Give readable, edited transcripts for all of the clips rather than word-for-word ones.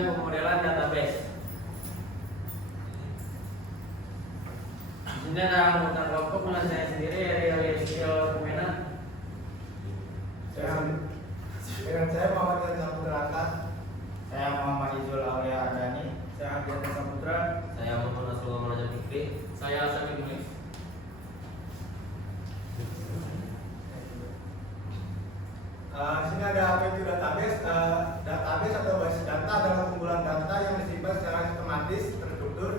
dengan pemodelan database. Di sini ada anggota kelompok dengan saya sendiri dari Skill Kemenak. Dengan saya Muhammad Yan Saputra. Saya Muhammad Izul Aulia Ardani. Saya Adian Saputra. Saya Muhammad Nasrullah Manajer Fikri. Saya Sakit Nulis. Di sini ada apa itu database. Database atau basis data adalah kumpulan data yang disimpan secara sistematis terstruktur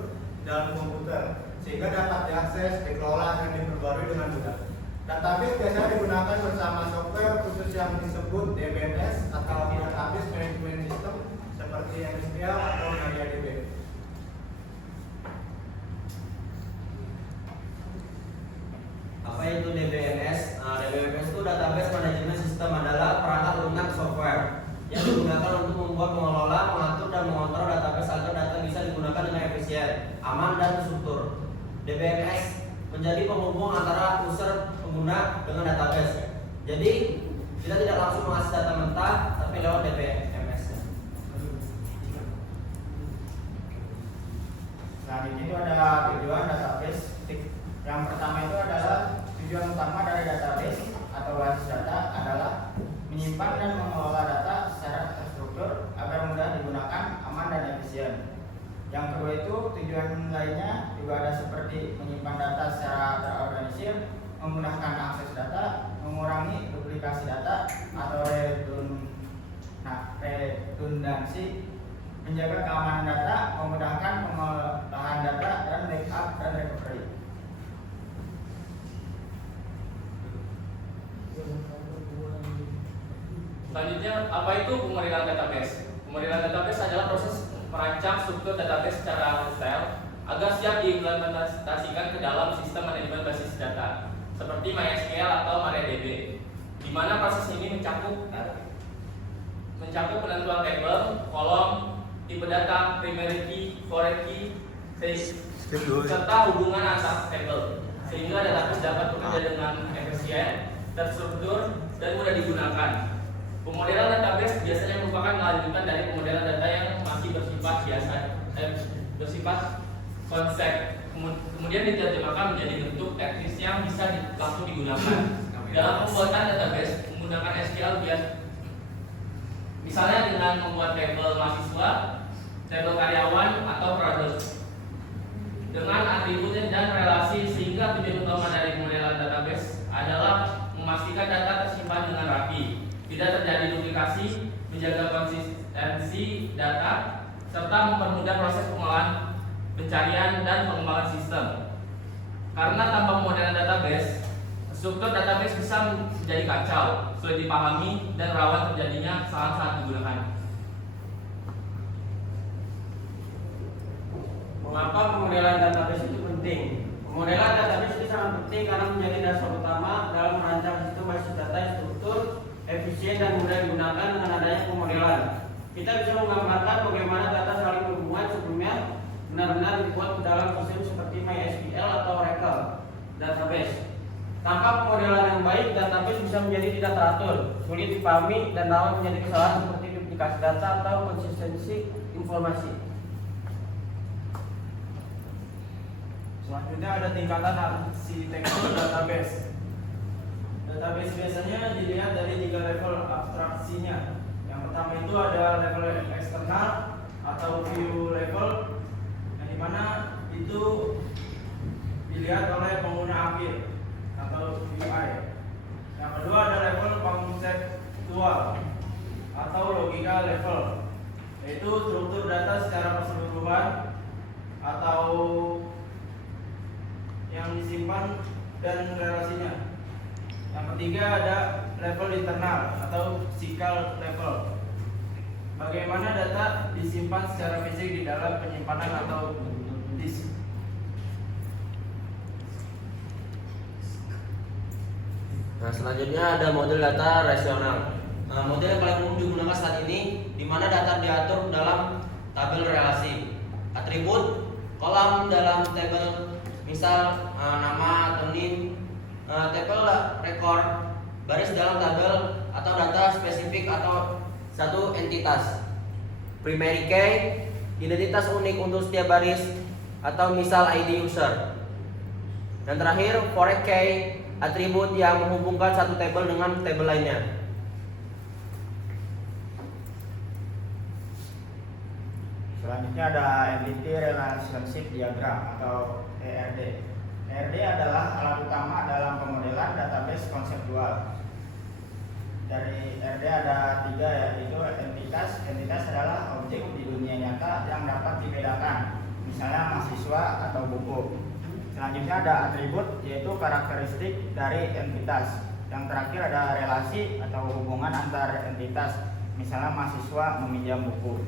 dalam komputer sehingga dapat diakses, dikelola, dan diperbarui dengan mudah. Database biasanya digunakan bersama software khusus yang disebut DBMS atau Database Management System seperti MySQL atau MariaDB. Apa itu DBMS? DBMS itu Database Management System, adalah perangkat lunak software yang digunakan untuk membuat, mengelola, mengatur, dan mengontrol database agar data bisa digunakan dengan efisien, aman, dan terstruktur. DBMS menjadi penghubung antara user pengguna dengan database. Jadi kita tidak langsung mengakses data mentah, tapi lewat DBMS. Selanjutnya itu ada tujuan database. Yang pertama itu adalah tujuan utama dari database atau basis data adalah menyimpan dan mengelola data secara terstruktur agar mudah digunakan, aman, dan efisien. Yang kedua itu tujuan lainnya juga ada seperti menyimpan data secara terorganisir, memudahkan akses data, mengurangi duplikasi data atau redundansi, menjaga keamanan data, memudahkan pengolahan data, dan backup dan recovery. Selanjutnya, apa itu pemodelan database? Pemodelan database adalah proses merancang struktur database secara detail agar siap diimplementasikan ke dalam sistem manajemen basis data seperti MySQL atau MariaDB, di mana proses ini mencakup penentuan tabel, kolom, tipe data, primary key, foreign key, serta hubungan antar tabel, sehingga database dapat bekerja dengan efisien, terstruktur, dan mudah digunakan. Pemodelan database biasanya merupakan lanjutan dari pemodelan data yang masih bersifat konsep, kemudian diterjemahkan menjadi bentuk teknis yang bisa langsung digunakan. Dalam pembuatan database menggunakan SQL misalnya dengan membuat tabel mahasiswa, tabel karyawan, atau produk dengan atribut dan relasi, sehingga tujuan utama dari pemodelan database adalah memastikan data tersimpan dengan rapi, tidak terjadi duplikasi, menjaga konsistensi data, serta mempermudah proses pengolahan, pencarian, dan pengembangan sistem. Karena tanpa pemodelan database, struktur database bisa menjadi kacau, sulit dipahami, dan rawan terjadinya salah digunakan. Mengapa pemodelan database itu penting? Pemodelan database itu sangat penting karena menjadi dasar utama dalam merancang sistem basis data yang struktur, efisien, dan mudah digunakan dengan adanya pemodelan. Kita bisa menggambarkan bagaimana data saling berhubungan sebelumnya benar-benar dibuat ke dalam sistem seperti MySQL atau Oracle database. Tanpa pemodelan yang baik, database bisa menjadi tidak teratur, sulit dipahami, dan rawan menjadi kesalahan seperti duplikasi data atau konsistensi informasi. Selanjutnya ada tingkatan arsitektur database. Database biasanya dilihat dari 3 level abstraksinya. Yang pertama itu ada level eksternal atau view level, yang dimana itu dilihat oleh pengguna akhir atau UI. Yang kedua ada level konseptual atau logika level, yaitu struktur data secara keseluruhan atau yang disimpan dan relasinya. Yang ketiga ada level internal atau physical level, bagaimana data disimpan secara fisik di dalam penyimpanan atau disk. Nah, selanjutnya ada model data rasional. Model yang paling umum digunakan saat ini, di mana data diatur dalam tabel relasi, atribut, kolom dalam tabel, misal nama atau NIM, tabel record, baris dalam tabel, atau data spesifik atau satu entitas. primary key, identitas unik untuk setiap baris atau misal ID user. Dan terakhir, foreign key, atribut yang menghubungkan satu tabel dengan tabel lainnya. Selanjutnya ada Entity Relationship Diagram atau ERD. ERD adalah alat utama dalam pemodelan database konseptual. Dari ERD ada 3, yaitu entitas. Entitas adalah objek di dunia nyata yang dapat dibedakan, misalnya mahasiswa atau buku. Selanjutnya ada atribut, yaitu karakteristik dari entitas. Yang terakhir ada relasi atau hubungan antar entitas, misalnya mahasiswa meminjam buku.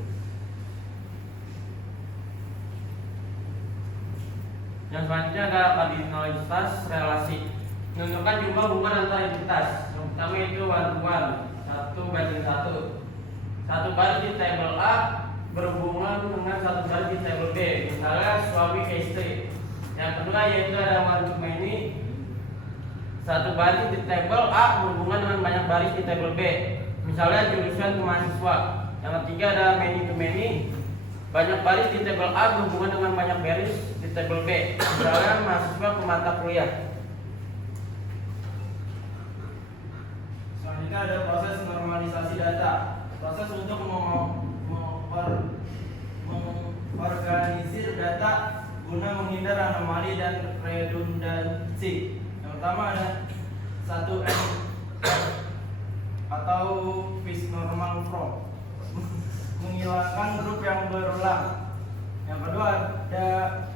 Yang selanjutnya ada kardinalitas relasi, menentukan jumlah hubungan antar entitas. Yang pertama itu one-to-one, 1:1. Satu baris di tabel A berhubungan dengan satu baris di tabel B, misalnya suami ke istri. Yang kedua yaitu ada one-to-many, satu baris di tabel A berhubungan dengan banyak baris di tabel B, misalnya jurusan ke mahasiswa. Yang ketiga ada many-to-many, banyak baris di tabel A berhubungan dengan banyak baris di tabel B, misalnya mahasiswa ke mata kuliah. Selanjutnya ada proses normalisasi data, proses untuk mengorganisir data guna menghindar anomali dan redundansi. Yang pertama ada 1M atau Fish Normal From, menghilangkan grup yang berulang. Yang kedua ada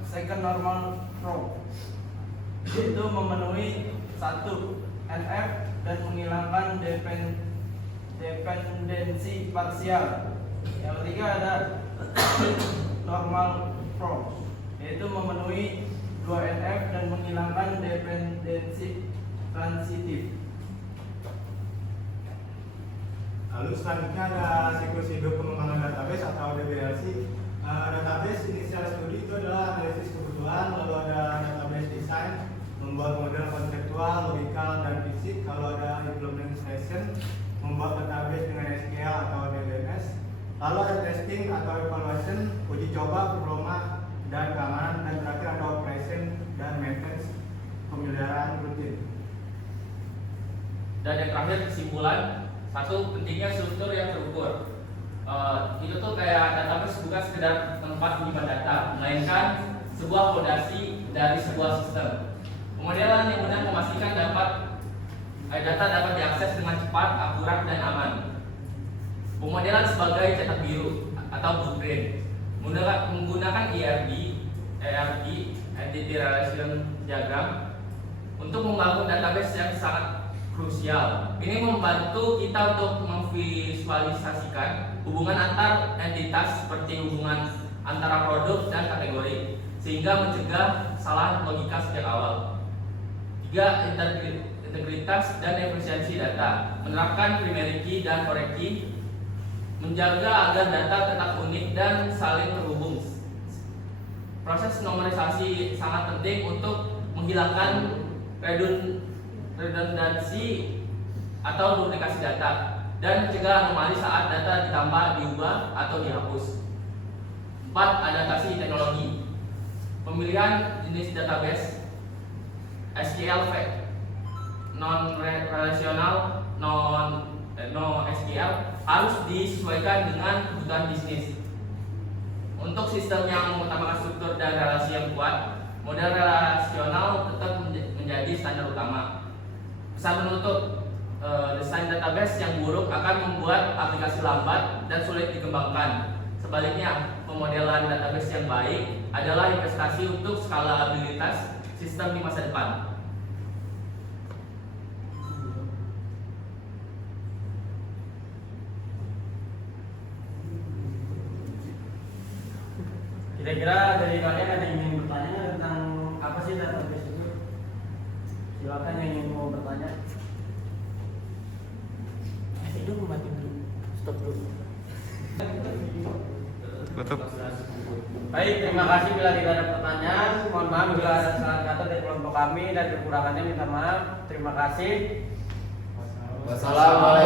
second normal row, yaitu memenuhi 1 NF dan menghilangkan dependensi parsial. Yang ketiga ada normal row, yaitu memenuhi 2 NF dan menghilangkan dependensi transitif. Lalu selanjutnya ada siklus hidup pengembangan database atau DBLC. Database initial study itu adalah analisis kebutuhan, lalu ada database design, membuat model konseptual, logikal, dan fisik. Kalau ada implementation, membuat database dengan SQL atau DBMS. Lalu ada testing atau evaluation, uji coba, performa, dan keamanan. Dan terakhir ada operation dan maintenance, pemeliharaan rutin. Dan yang terakhir kesimpulan, satu, pentingnya struktur yang terukur. Itu tuh kayak database bukan sekedar tempat menyimpan data, melainkan sebuah fondasi dari sebuah sistem. Pemodelan yang benar memastikan data dapat diakses dengan cepat, akurat, dan aman. Pemodelan sebagai cetak biru atau blueprint, menggunakan ERD, Entity Relation Diagram, untuk membangun database yang sangat krusial. Ini membantu kita untuk memvisualisasikan hubungan antar entitas seperti hubungan antara produk dan kategori, sehingga mencegah salah logika sejak awal. 3. Integritas dan efisiensi data, menerapkan primary key dan foreign key, menjaga agar data tetap unik dan saling terhubung. Proses normalisasi sangat penting untuk menghilangkan redundansi atau duplikasi data dan mencegah anomali saat data ditambah, diubah, atau dihapus. 4. Adaptasi teknologi, pemilihan jenis database, SQL non-relational, NoSQL harus disesuaikan dengan kebutuhan bisnis. Untuk sistem yang mengutamakan struktur dan relasi yang kuat, model relasional tetap menjadi standar utama. Pesan penutup, desain database yang buruk akan membuat aplikasi lambat dan sulit dikembangkan. Sebaliknya, pemodelan database yang baik adalah investasi untuk skalabilitas sistem di masa depan. Kira-kira dari kalian ada yang ingin bertanya tentang apa sih database itu? Silakan yang ingin mau bertanya. Itu mati dulu. Stop dulu. Tutup. Baik, terima kasih bila tidak ada pertanyaan. Mohon maaf bila ada salah kata dari kelompok kami dan kekurangannya minta maaf. Terima kasih. Wassalamualaikum